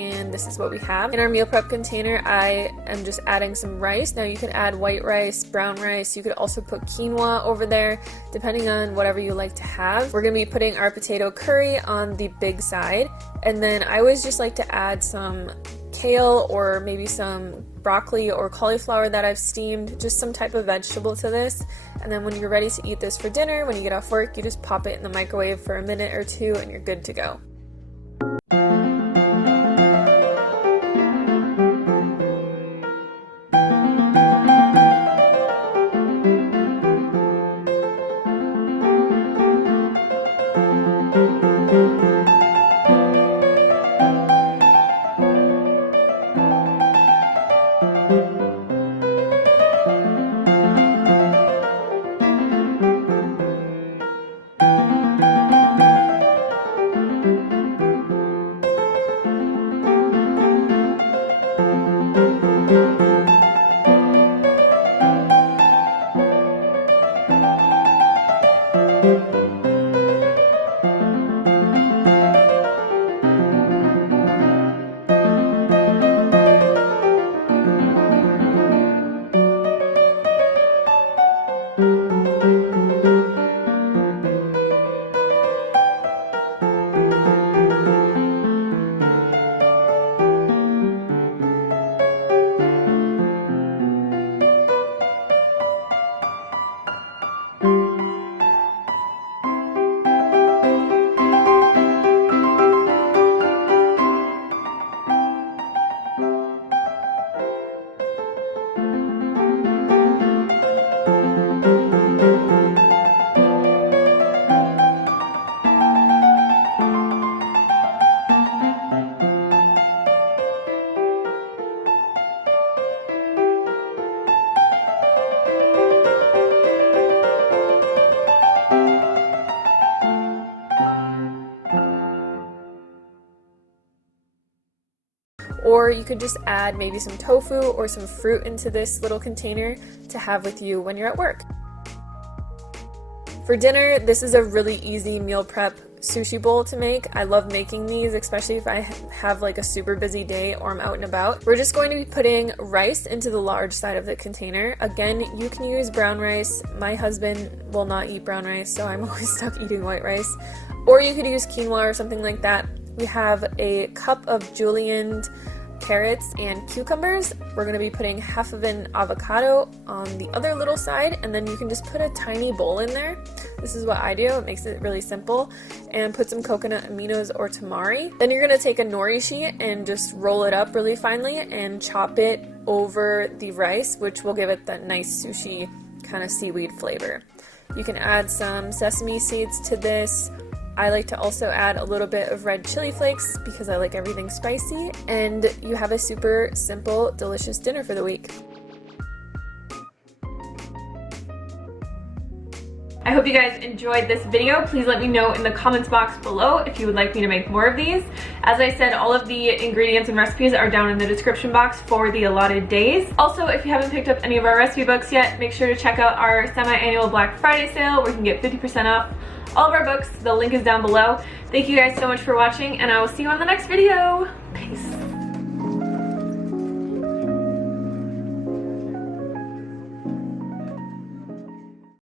and this is what we have. In our meal prep container, I am just adding some rice. Now you can add white rice, brown rice, you could also put quinoa over there, depending on whatever you like to have. We're going to be putting our potato curry on the big side, and then I always just like to add some kale or maybe some broccoli or cauliflower that I've steamed, just some type of vegetable to this. And then when you're ready to eat this for dinner, when you get off work, you just pop it in the microwave for a minute or two and you're good to go. Or you could just add maybe some tofu or some fruit into this little container to have with you when you're at work. For dinner, this is a really easy meal prep sushi bowl to make. I love making these, especially if I have like a super busy day or I'm out and about. We're just going to be putting rice into the large side of the container. Again, you can use brown rice. My husband will not eat brown rice, so I'm always stuck eating white rice. Or you could use quinoa or something like that. We have a cup of julienned carrots and cucumbers. We're going to be putting half of an avocado on the other little side, and then you can just put a tiny bowl in there. This is what I do. It makes it really simple. And put some coconut aminos or tamari. Then you're going to take a nori sheet and just roll it up really finely and chop it over the rice, which will give it that nice sushi kind of seaweed flavor. You can add some sesame seeds to this. I like to also add a little bit of red chili flakes because I like everything spicy, and you have a super simple, delicious dinner for the week. I hope you guys enjoyed this video. Please let me know in the comments box below if you would like me to make more of these. As I said, all of the ingredients and recipes are down in the description box for the allotted days. Also, if you haven't picked up any of our recipe books yet, make sure to check out our semi-annual Black Friday sale where you can get 50% off all of our books. The link is down below. Thank you guys so much for watching, and I will see you on the next video.